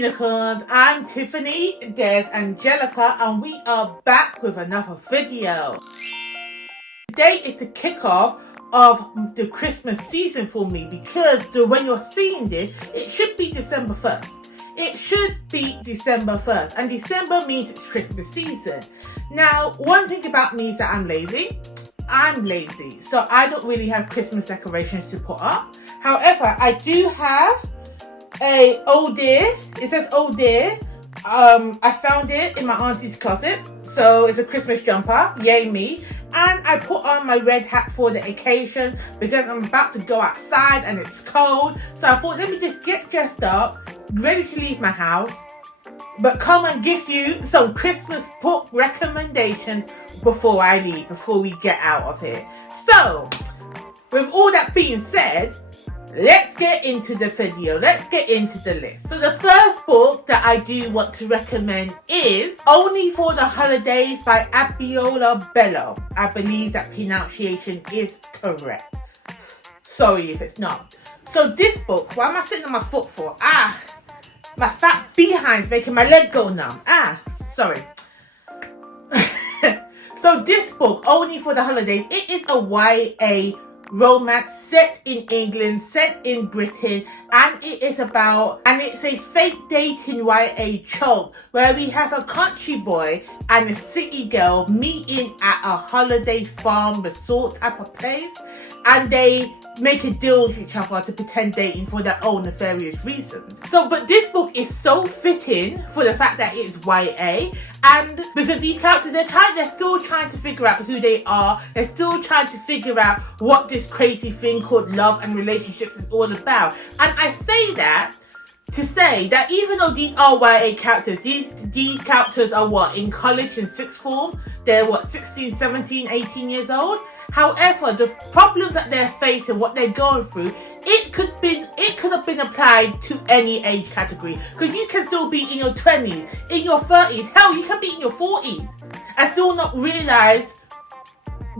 Unicorns, I'm Tiffany, there's Angelica, and we are back with another video. Today is the kickoff of the Christmas season for me because when you're seeing this, it should be December 1st. It should be December 1st, and December means it's Christmas season. Now, one thing about me is that I'm lazy. So I don't really have Christmas decorations to put up. However, I do have a oh dear. It says oh dear. I found it in my auntie's closet. So it's a Christmas jumper. Yay me. And I put on my red hat for the occasion because I'm about to go outside and it's cold. So I thought, let me just get dressed up, ready to leave my house, but come and give you some Christmas book recommendations before I leave, before we get out of here. So, with all that being said, let's get into the video. Let's get into the list. So the first book that I do want to recommend is Only for the Holidays by Abiola Bello. I believe that pronunciation is correct. Sorry if it's not. So this book, why am I sitting on my foot for? My fat behind's making my leg go numb. Sorry. So this book, Only for the Holidays, it is a YA romance set in England, set in Britain, and it's a fake dating YA trope where we have a country boy and a city girl meeting at a holiday farm resort type of place, and they make a deal with each other to pretend dating for their own nefarious reasons. But this book is so fitting for the fact that it's YA, and because these characters, they're still trying to figure out who they are. They're still trying to figure out what this crazy thing called love and relationships is all about. And I say that to say that even though these are YA characters, these characters are in college in sixth form. They're 16, 17, 18 years old. However, the problems that they're facing, what they're going through, it could have been applied to any age category. Because you can still be in your 20s, in your 30s, hell, you can be in your 40s and still not realize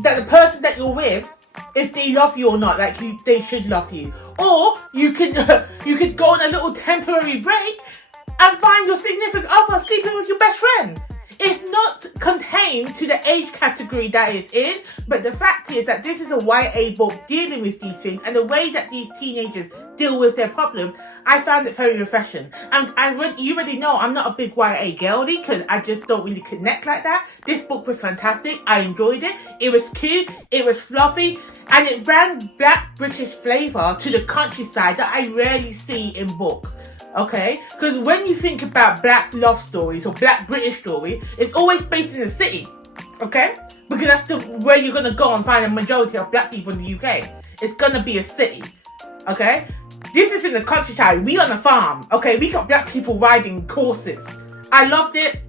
that the person that you're with, if they love you or not, they should love you. Or you could go on a little temporary break and find your significant other sleeping with your best friend. It's not contained to the age category that it's in, but the fact is that this is a YA book dealing with these things, and the way that these teenagers deal with their problems, I found it very refreshing. And you already know I'm not a big YA girly because I just don't really connect like that. This book was fantastic. I enjoyed it. It was cute. It was fluffy. And it brought Black British flavour to the countryside that I rarely see in books. Okay, because when you think about black love stories or black British stories, it's always based in the city. Okay, because that's where you're gonna go and find a majority of black people in the UK. It's gonna be a city. Okay, this is in the countryside. We on a farm. Okay, we got black people riding horses. I loved it.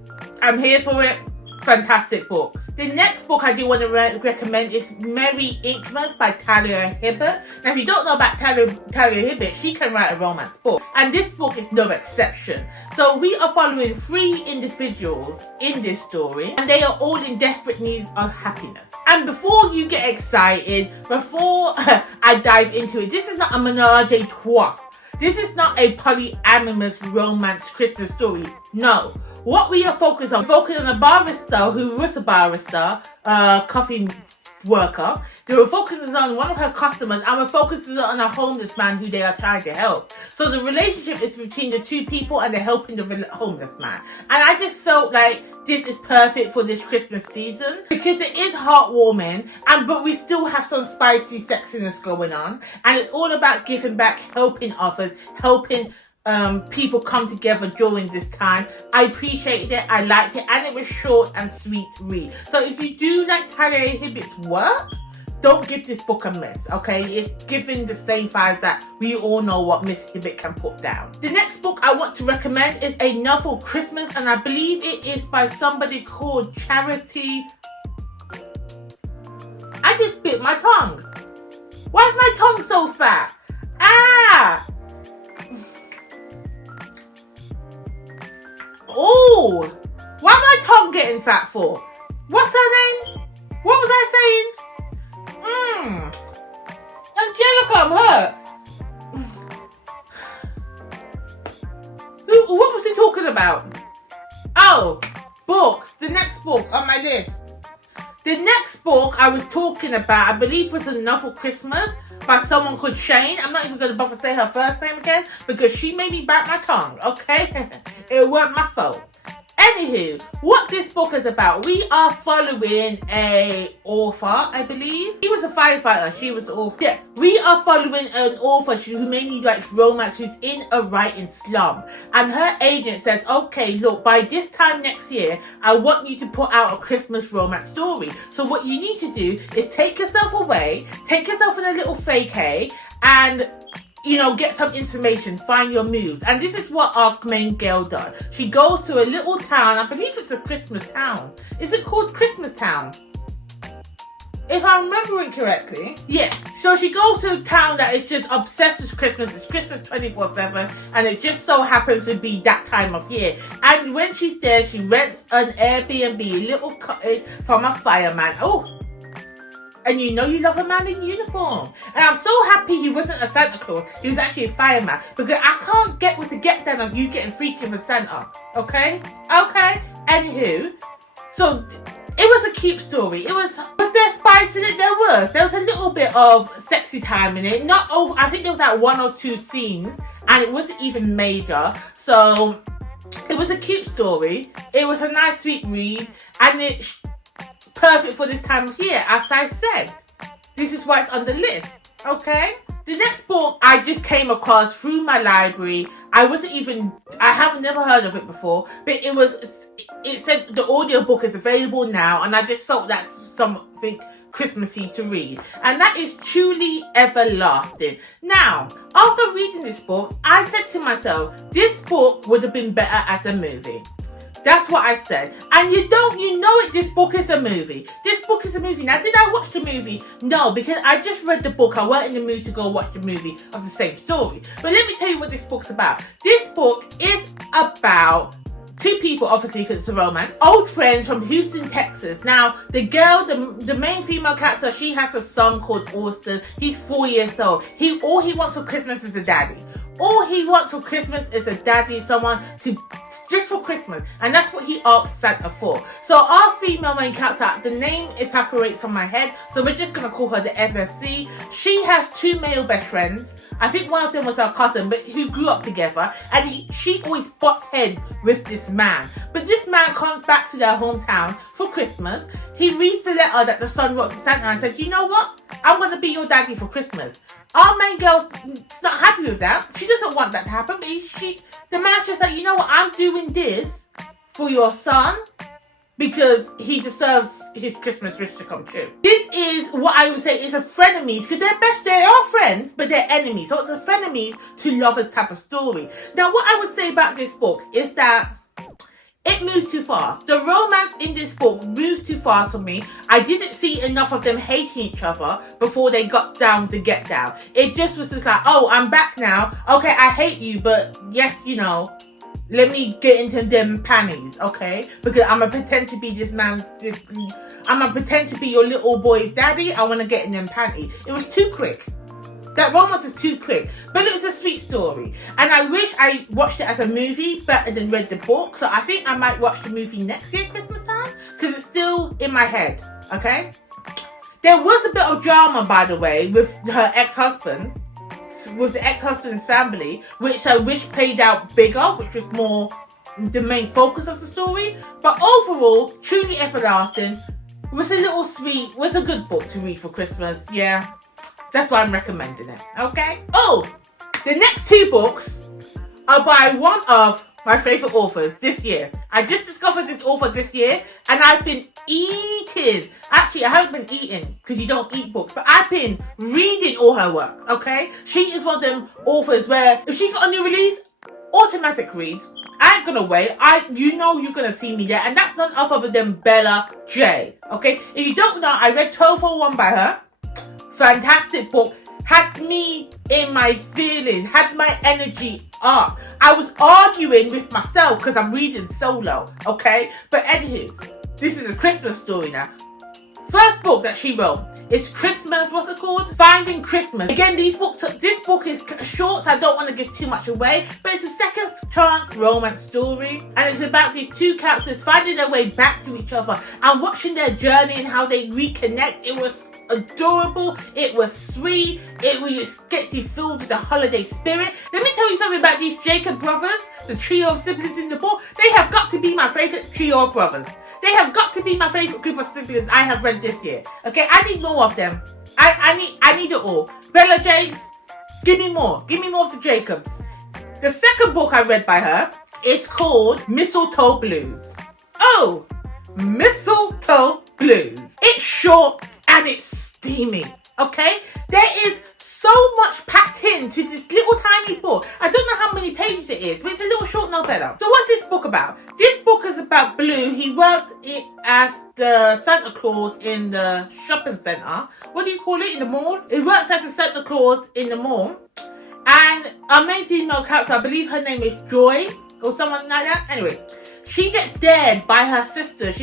I'm here for it. Fantastic book. The next book I do want to recommend is Merry Inkmas by Talia Hibbert. Now, if you don't know about Talia Hibbert, she can write a romance book. And this book is no exception. So we are following 3 individuals in this story, and they are all in desperate need of happiness. And before you get excited, before I dive into it, this is not a menage a trois. This is not a polyamorous romance Christmas story. No. What we are focusing on a barista who was a barista, coffee worker. They were focusing on one of her customers, and we're focusing on a homeless man who they are trying to help. So the relationship is between the two people, and they're helping the homeless man. And I just felt like this is perfect for this Christmas season because it is heartwarming, but we still have some spicy sexiness going on, and it's all about giving back, helping others, helping people come together during this time. I appreciated it, I liked it, and it was short and sweet read. So if you do like Talia Hibbert's work, don't give this book a miss, okay? It's giving the same vibes that we all know what Miss Hibbert can put down. The next book I want to recommend is A Novel Christmas, and I believe it is by somebody called Charity. I just bit my tongue. Why is my tongue so fat? Oh, why my tongue getting fat for? What's her name? What was I saying? Angelica, I'm hurt. What was talking about? Oh, books. The next book on my list. The next book I was talking about, I believe, was Enough for Christmas by someone called Shane. I'm not even going to bother say her first name again because she made me bite my tongue, okay? It weren't my fault. Anywho, what this book is about, we are following a author, I believe. He was a firefighter, she was the author. Yeah, we are following an author who mainly writes romance, who's in a writing slump. And her agent says, okay, look, by this time next year, I want you to put out a Christmas romance story. So what you need to do is take yourself away, take yourself in a little vacay, and get some information, find your moves. And this is what our main girl does. She goes to a little town, I believe it's a Christmas town. Is it called Christmas Town? If I'm remembering correctly. Yeah, so she goes to a town that is just obsessed with Christmas. It's Christmas 24/7, and it just so happens to be that time of year. And when she's there, she rents an Airbnb, a little cottage from a fireman. Oh, and you love a man in uniform. And I'm so happy he wasn't a Santa Claus. He was actually a fireman. Because I can't get with the get down of you getting freaky with Santa. Okay? Anywho. So, it was a cute story. Was there spice in it? There was. There was a little bit of sexy time in it. Not over. I think there was like 1 or 2 scenes. And it wasn't even major. So, it was a cute story. It was a nice sweet read. And it's perfect for this time of year, as I said. This is why it's on the list, okay? The next book I just came across through my library. I have never heard of it before, but it said the audiobook is available now, and I just felt that's something Christmassy to read. And that is Truly Everlasting. Now, after reading this book, I said to myself, this book would have been better as a movie. That's what I said. And you know it, this book is a movie. This book is a movie. Now, did I watch the movie? No, because I just read the book. I weren't in the mood to go watch the movie of the same story. But let me tell you what this book's about. This book is about 2 people, obviously, because it's a romance. Old friends from Houston, Texas. Now, the girl, the main female character, she has a son called Austin. He's 4 years old. All he wants for Christmas is a daddy. All he wants for Christmas is a daddy, someone to just for Christmas, and that's what he asked Santa for. So our female main character, the name evaporates from my head, so we're just gonna call her the FFC. She has 2 male best friends. I think one of them was her cousin, but who grew up together, and she always butts heads with this man. But this man comes back to their hometown for Christmas. He reads the letter that the son wrote to Santa and says, you know what? I'm gonna be your daddy for Christmas. Our main girl's not happy with that. She doesn't want that to happen. But the man's just like, you know what? I'm doing this for your son because he deserves his Christmas wish to come true. This is what I would say is a frenemies, because they are friends, but they're enemies. So it's a frenemies to lovers type of story. Now, what I would say about this book is that it moved too fast. The romance in this book moved too fast for me. I didn't see enough of them hating each other before they got down to get down. It just was just like, oh, I'm back now. Okay, I hate you, but yes, let me get into them panties, okay? Because I'm going to pretend to be I'm going to pretend to be your little boy's daddy. I want to get in them panties. It was too quick. That romance was too quick, but it was a sweet story. And I wish I watched it as a movie better than read the book. So I think I might watch the movie next year, Christmas time, because it's still in my head, okay? There was a bit of drama, by the way, with her ex-husband, with the ex-husband's family, which I wish played out bigger, which was more the main focus of the story. But overall, Truly Everlasting was a little sweet, was a good book to read for Christmas, yeah. That's why I'm recommending it, okay? Oh, the next 2 books are by one of my favourite authors this year. I just discovered this author this year, and I've been eating. Actually, I haven't been eating, because you don't eat books, but I've been reading all her works, okay? She is one of them authors where, if she got a new release, automatic read. I ain't gonna wait. You're gonna see me there, and that's none other than Bella J, okay? If you don't know, I read 1201 by her. Fantastic book. Had me in my feelings, had my energy up. I was arguing with myself because I'm reading solo, okay? But anywho, this is a Christmas story now. First book that she wrote It's Christmas, what's it called? Finding Christmas. Again, this book is short, so I don't want to give too much away, but it's a second chance romance story, and it's about these two characters finding their way back to each other and watching their journey and how they reconnect. It was adorable, it was sweet, it was get you filled with the holiday spirit. Let me tell you something about these Jacob brothers, the trio of siblings in the book. They have got to be my favourite trio of brothers. They have got to be my favourite group of siblings I have read this year. Okay, I need more of them. I need it all. Bella Jakes, give me more. Give me more of the Jacobs. The second book I read by her is called Mistletoe Blues. Oh, Mistletoe Blues. It's short and it's steamy, okay? There is so much packed into this little tiny book. I don't know how many pages it is, but it's a little short novella. So what's this book about? This book is about Blue. He works as the Santa Claus in the shopping centre. What do you call it? In the mall? He works as a Santa Claus in the mall. And our main female character, I believe her name is Joy or someone like that. Anyway, she gets dared by her sister.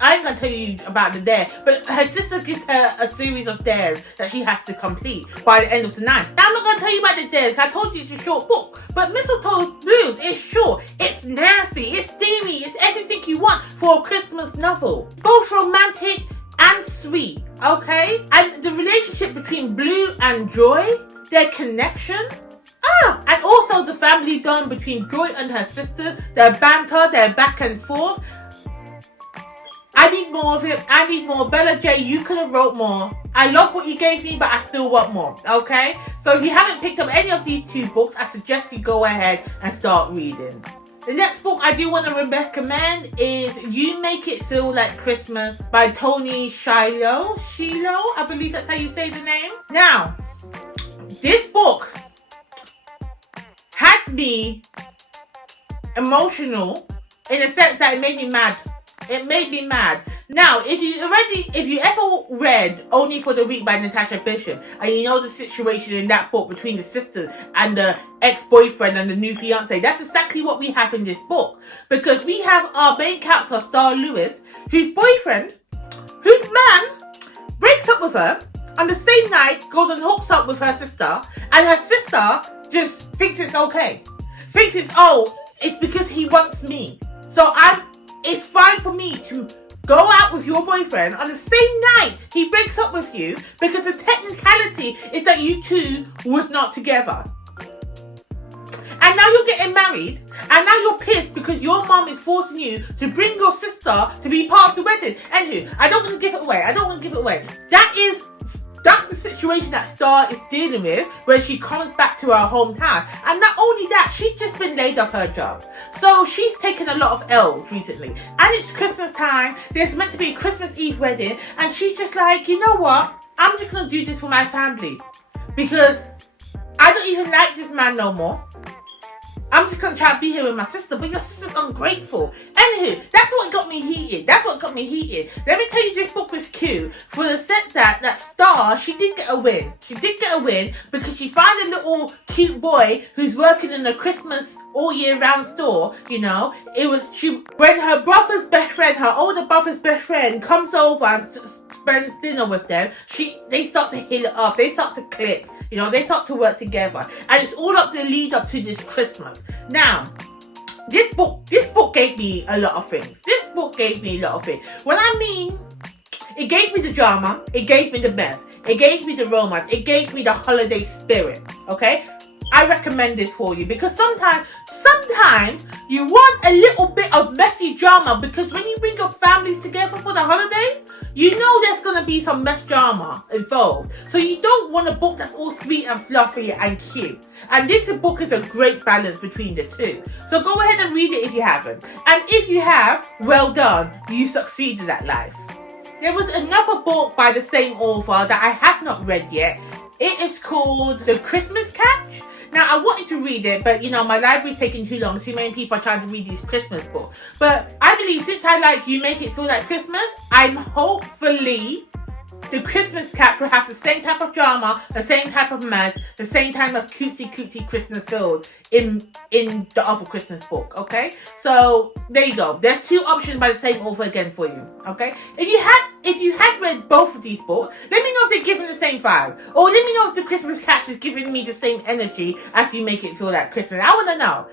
I ain't gonna tell you about the dare, but her sister gives her a series of dares that she has to complete by the end of the night. Now, I'm not gonna tell you about the dares. I told you it's a short book, but Mistletoe Blues is short, it's nasty, it's steamy, it's everything you want for a Christmas novel. Both romantic and sweet, okay? And the relationship between Blue and Joy, their connection, and also the family bond between Joy and her sister, their banter, their back and forth. I need more of it. I need more. Bella J, you could have wrote more. I love what you gave me, but I still want more, okay? So if you haven't picked up any of these two books, I suggest you go ahead and start reading. The next book I do want to recommend is You Make It Feel Like Christmas by Tony Shiloh, I believe that's how you say the name. Now, this book had me emotional in a sense that it made me mad. It made me mad. Now, if you ever read Only for the Week by Natasha Bishop, and you know the situation in that book between the sisters and the ex-boyfriend and the new fiance, that's exactly what we have in this book. Because we have our main character, Star Lewis, whose man breaks up with her, and the same night goes and hooks up with her sister, and her sister just thinks it's okay. Thinks it's because he wants me. So it's fine for me to go out with your boyfriend on the same night he breaks up with you, because the technicality is that you two was not together. And now you're getting married, and now you're pissed because your mom is forcing you to bring your sister to be part of the wedding. Anywho, I don't want to give it away. That's the situation that Star is dealing with when she comes back to her hometown. And not only that, she's just been laid off her job. So she's taken a lot of L's recently. And it's Christmas time. There's meant to be a Christmas Eve wedding. And she's just like, you know what? I'm just going to do this for my family. Because I don't even like this man no more. I'm just going to try to be here with my sister, but your sister's ungrateful. Anywho, that's what got me heated. Let me tell you, this book was cute for the sense that Star, she did get a win. Because she found a little cute boy who's working in a Christmas all year round store, you know. When her older brother's best friend comes over and spends dinner with them, they start to hit it off. They start to click. You know, they start to work together. And it's all up the lead up to this Christmas. Now, this book gave me a lot of things. When I mean, it gave me the drama, it gave me the mess, it gave me the romance, it gave me the holiday spirit, okay? I recommend this for you because sometimes you want a little bit of messy drama, because when you bring your families together for the holidays, you know there's going to be some mess drama involved. So you don't want a book that's all sweet and fluffy and cute. And this book is a great balance between the two. So go ahead and read it if you haven't. And if you have, well done. You succeeded at life. There was another book by the same author that I have not read yet. It is called The Christmas Catch. Now, I wanted to read it, but, you know, my library's taking too long. Too many people are trying to read these Christmas books. But I believe since I like You Make It Feel Like Christmas, I'm hopefully the Christmas cats will have the same type of drama, the same type of mess, the same type of cutesy Christmas feel in the other Christmas book, okay? So there you go. There's two options by the same author again for you, okay? If you had read both of these books, let me know if they're giving the same vibe, or let me know if the Christmas cats is giving me the same energy as you make it feel like Christmas. I want to know.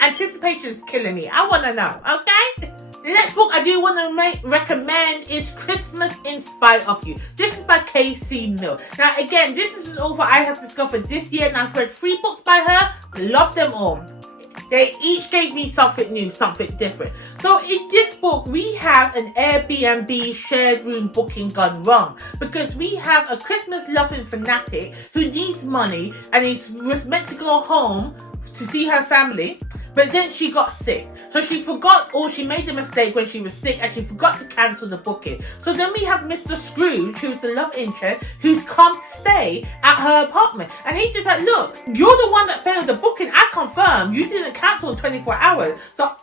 Anticipation's killing me. I want to know, okay? The next book I do want to recommend is Christmas in Spite of You. This is by K.C. Mill. Now again, this is an author I have discovered this year, and I've read 3 books by her. Love them all. They each gave me something new, something different. So in this book, we have an Airbnb shared room booking gone wrong, because we have a Christmas loving fanatic who needs money and was meant to go home to see her family, but then she got sick. So she forgot, or she made a mistake when she was sick, and she forgot to cancel the booking. So then we have Mr. Scrooge, who's the love interest, who's come to stay at her apartment. And he's just like, look, you're the one that failed the booking. I confirm you didn't cancel in 24 hours. So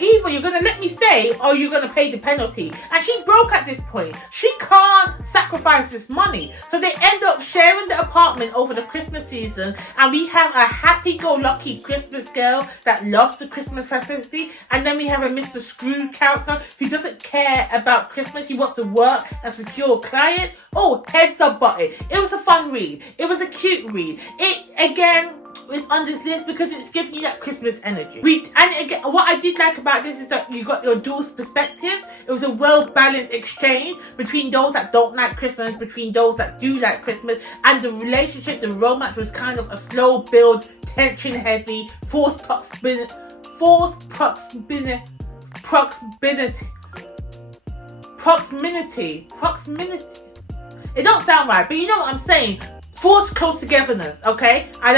either you're going to let me stay or you're going to pay the penalty. And she broke at this point. She can't sacrifice this money. So they end up sharing the apartment over the Christmas season. And we have a happy-go-lucky Christmas girl that loves the Christmas festivity. And then we have a Mr. Scrooge character who doesn't care about Christmas. He wants to work and secure a client. Oh, heads are butted. It was a fun read. It was a cute read. It, again, is on this list because it's giving you that Christmas energy. And again, what I did like about this is that you got your dual perspectives. It was a well-balanced exchange between those that don't like Christmas, between those that do like Christmas, and the relationship, the romance was kind of a slow build, tension-heavy, forced proximity. It don't sound right, but you know what I'm saying. Forced close togetherness, okay? I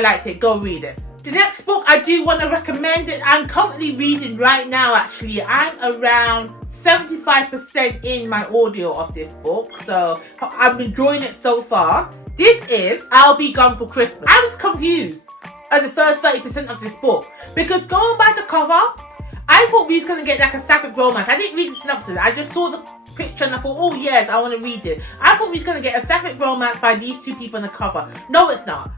liked it. Go read it. The next book I do want to recommend, and I'm currently reading right now actually. I'm around 75% in my audio of this book, so I'm enjoying it so far. This is I'll Be Gone for Christmas. I was confused at the first 30% of this book, because going by the cover, I thought we was going to get like a sapphic romance. I didn't read the synopsis. I just saw the picture and I thought, oh yes, I want to read it. I thought we was going to get a sapphic romance by these two people on the cover. No, it's not.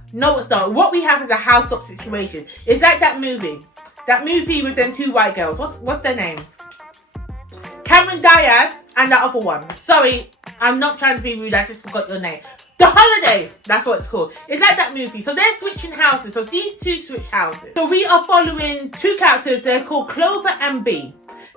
What we have is a house up situation. It's like that movie with them 2 white girls. What's their name? Cameron Diaz and that other one. Sorry, I'm not trying to be rude. I just forgot your name. The Holiday, that's what it's called. It's like that movie. So they're switching houses. So these two switch houses. So we are following 2 characters. They're called Clover and Bee.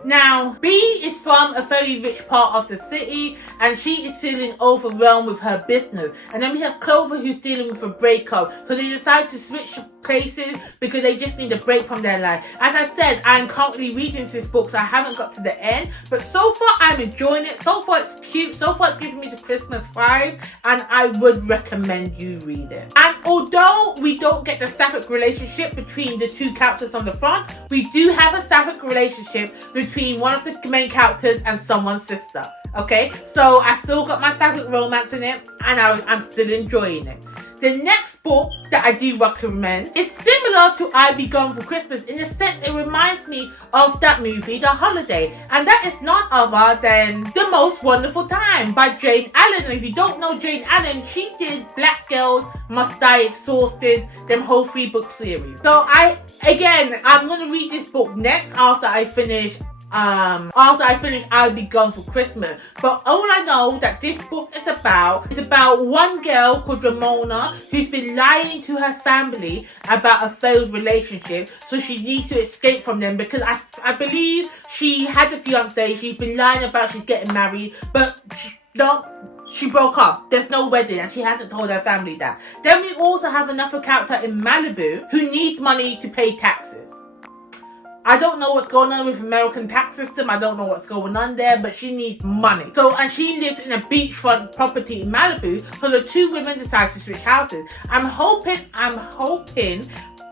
Now, B is from a very rich part of the city, and she is feeling overwhelmed with her business. And then we have Clover, who's dealing with a breakup. So they decide to switch places because they just need a break from their life. As I said, I'm currently reading this book, so I haven't got to the end. But so far, I'm enjoying it. So far, it's cute. So far, it's giving me the Christmas vibes, and I would recommend you read it. And although we don't get the sapphic relationship between the 2 characters on the front, we do have a sapphic relationship between one of the main characters and someone's sister. Okay, so I still got my sapphic romance in it, and I'm still enjoying it. The next book that I do recommend is similar to I'll Be Gone for Christmas in the sense it reminds me of that movie, The Holiday. And that is none other than The Most Wonderful Time by Jane Allen. And if you don't know Jane Allen, she did Black Girls Must Die Exhausted, them whole 3-book series. So I'm going to read this book next after I finish I'll Be Gone for Christmas. But all I know that this book is about one girl called Ramona who's been lying to her family about a failed relationship, so she needs to escape from them because I believe she had a fiance. She's been lying about she's getting married, but she broke up. There's no wedding and she hasn't told her family that. Then we also have another character in Malibu who needs money to pay taxes. I don't know what's going on with American tax system. I don't know what's going on there, but she needs money. And she lives in a beachfront property in Malibu. So the 2 women decide to switch houses. I'm hoping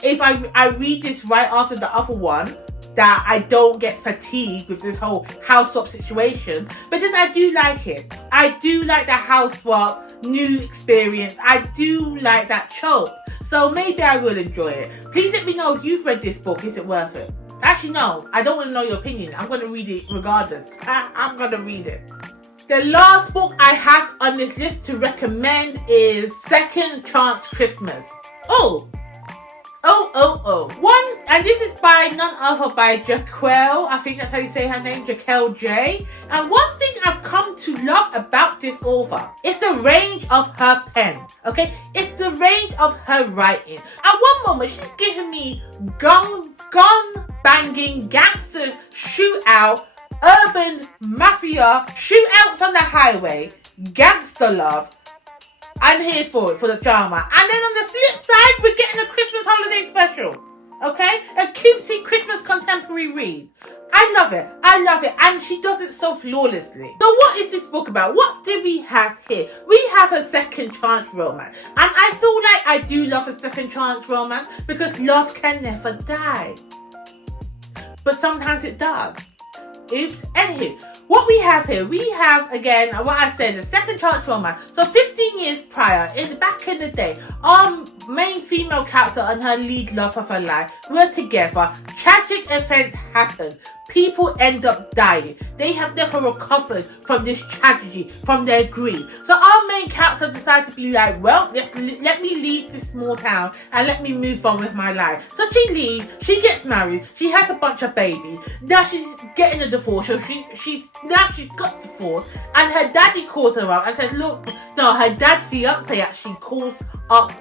if I read this right after the other one, that I don't get fatigued with this whole house swap situation. But then I do like it. I do like the house swap, new experience. I do like that trope. So maybe I will enjoy it. Please let me know if you've read this book. Is it worth it? Actually, no. I don't want to know your opinion. I'm going to read it regardless. I'm going to read it. The last book I have on this list to recommend is Second Chance Christmas. One, and this is by none other by Jaquel, I think that's how you say her name, Jaquel J. And one thing I've come to love about this author is the range of her pen, okay? It's the range of her writing. At one moment, she's giving me gun banging gangster shootout, urban mafia shootouts on the highway, gangster love. I'm here for it, for the drama. And then on the flip side, we're getting a Christmas holiday special. Okay? A cutesy Christmas contemporary read. I love it. And she does it so flawlessly. So what is this book about? What do we have here? We have a second chance romance. And I feel like I do love a second chance romance because love can never die. But sometimes it does. Anywho, what we have here, we have, again, what I said, a second chance romance. So 15 years prior, back in the day, our main female character and her lead love of her life were together. Tragic events happen. People end up dying. They have never recovered from this tragedy, from their grief. So our main character decides to be like, well, let me leave this small town and let me move on with my life. So she leaves, she gets married, she has a bunch of babies. Now she's getting a divorce. So she's got divorced, and her daddy calls her up and says, look, no, her dad's fiance actually calls up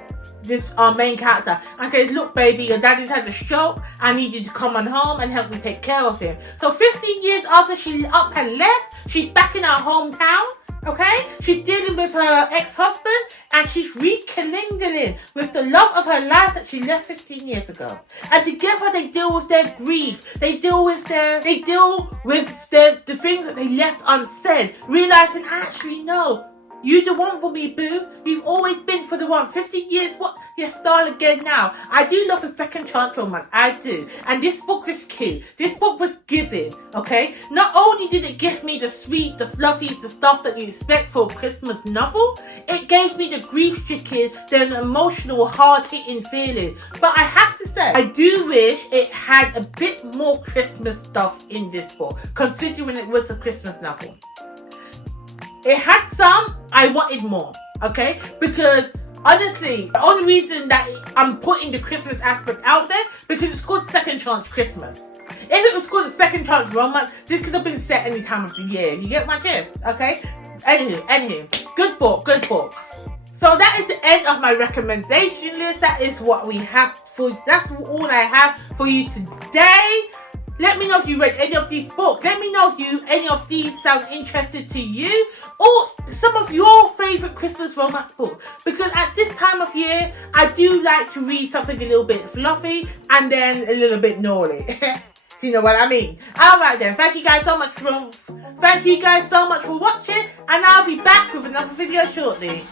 our main character and says, look baby, your daddy's had a stroke, I need you to come on home and help me take care of him. So 15 years after she up and left, she's back in her hometown, okay? She's dealing with her ex-husband and she's rekindling with the love of her life that she left 15 years ago. And together they deal with their grief, they deal with the things that they left unsaid, realizing, actually no, you the one for me, boo. You've always been for the one. 15 years, what? Yes, start again now. I do love a second chance romance. I do. And this book was cute. This book was giving, okay? Not only did it give me the sweet, the fluffy, the stuff that you expect for a Christmas novel, it gave me the grief-stricken, the emotional, hard-hitting feeling. But I have to say, I do wish it had a bit more Christmas stuff in this book, considering it was a Christmas novel. It had some, I wanted more, okay? Because honestly, the only reason that I'm putting the Christmas aspect out there, because it's called Second Chance Christmas. If it was called a Second Chance Romance, this could have been set any time of the year. You get my drift, okay? Anywho, good book. So that is the end of my recommendation list. That is what we have for, that's all I have for you today. Let me know if you read any of these books. Let me know if any of these sound interested to you, or some of your favourite Christmas romance books. Because at this time of year, I do like to read something a little bit fluffy and then a little bit naughty. You know what I mean? Alright then, thank you guys so much for watching, and I'll be back with another video shortly.